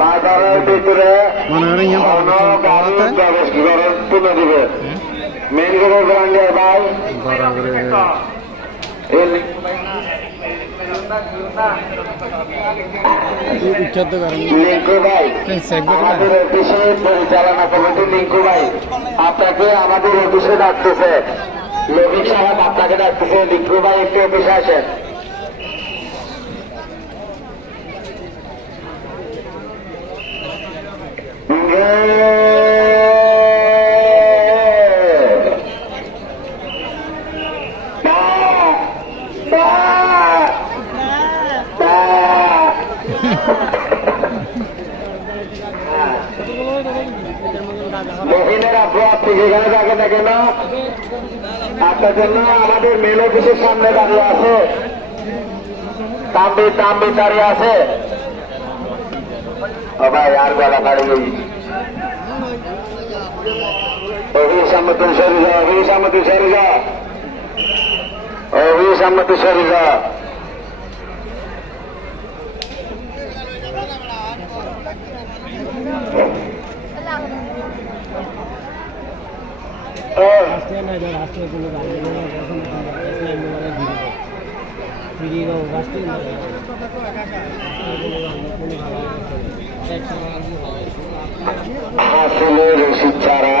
বাজারের ভিতরে প্রবেশ করেন তুলে দিবে মেন রোডের ব্রান্ডে ভাই লিঙ্কু ভাই আমাদের অফিসে পরিচালনা কমিটি লিঙ্কু ভাই আপনাকে আমাদের অফিসে ডাকতেছে লবিক সাহেব আপনাকে ডাকতেছে লিঙ্কু ভাই একটু অফিসে আসেন মহিলারা আপু আপনি যেখানে থাকেন না কেন আপনার জন্য আমাদের মেল অফিসের সামনে দাঁড়িয়ে আছে তাম্বি দাঁড়িয়ে আছে ও ভাই আর গলা দাঁড়িয়ে সামনে তুই সরে যা সামনে তুই সরে যা সামনে তুই সরে যা হাসিলের রশিদ ছাড়া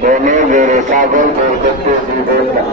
বনে বেড়ে ছাগল বের করতে দিবেন না।